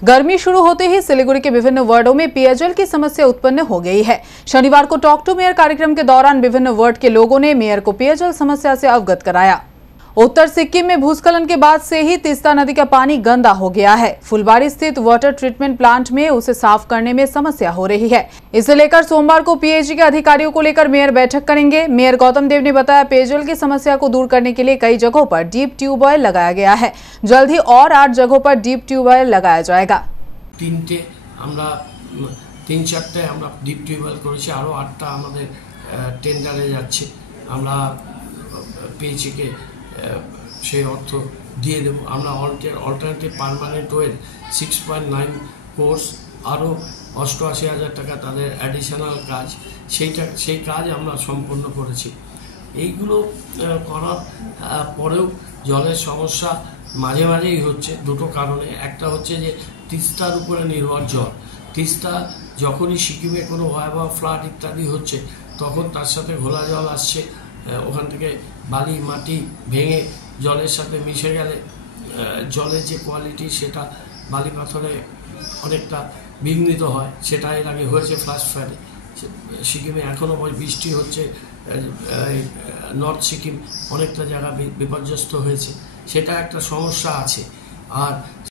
गर्मी शुरू होते ही सिलीगुड़ी के विभिन्न वार्डों में पेयजल की समस्या उत्पन्न हो गई है। शनिवार को टॉक टू मेयर कार्यक्रम के दौरान विभिन्न वार्ड के लोगों ने मेयर को पेयजल समस्या से अवगत कराया। उत्तर सिक्किम में भूस्खलन के बाद से ही तीस्ता नदी का पानी गंदा हो गया है। फुलबाड़ी स्थित वाटर ट्रीटमेंट प्लांट में उसे साफ करने में समस्या हो रही है। इसे लेकर सोमवार को पीएचई के अधिकारियों को लेकर मेयर बैठक करेंगे। मेयर गौतम देव ने बताया, पेयजल की समस्या को दूर करने के लिए कई जगहों पर डीप ट्यूबवेल लगाया गया है। जल्द ही और 8 जगहों पर डीप ट्यूबवेल लगाया जाएगा। 3-4টে আমরা ডিপ টিউবওয়েল করেছি, আরও 8টা আমাদের টেন্ডারে যাচ্ছে। আমরা পেয়েছিকে সেই অর্থ দিয়ে দেবো। আমরা অল্টারনেটিভ পার্মানেন্ট ওয়েল 6.9 কোর্স, আরও 88,000 টাকা তাদের অ্যাডিশনাল কাজ, সেই কাজ আমরা সম্পন্ন করেছি। এইগুলো করার পরেও জলের সমস্যা মাঝে মাঝেই হচ্ছে দুটো কারণে। একটা হচ্ছে যে তিস্তার উপরে নির্ভর জল। তিস্তা যখনই সিকিমে কোনো ভয়াবহ ফ্লাড ইত্যাদি হচ্ছে তখন তার সাথে ঘোলা জল আসছে, ওখান থেকে বালি মাটি ভেঙে জলের সাথে মিশে গেলে জলের যে কোয়ালিটি সেটা বালি পাথরে অনেকটা বিঘ্নিত হয়। সেটা এর আগে হয়েছে ফ্লাশ ফ্লাডে। সিকিমে এখনও বৃষ্টি হচ্ছে, নর্থ সিকিম অনেকটা জায়গা বিপর্যস্ত হয়েছে, সেটা একটা সমস্যা আছে। আর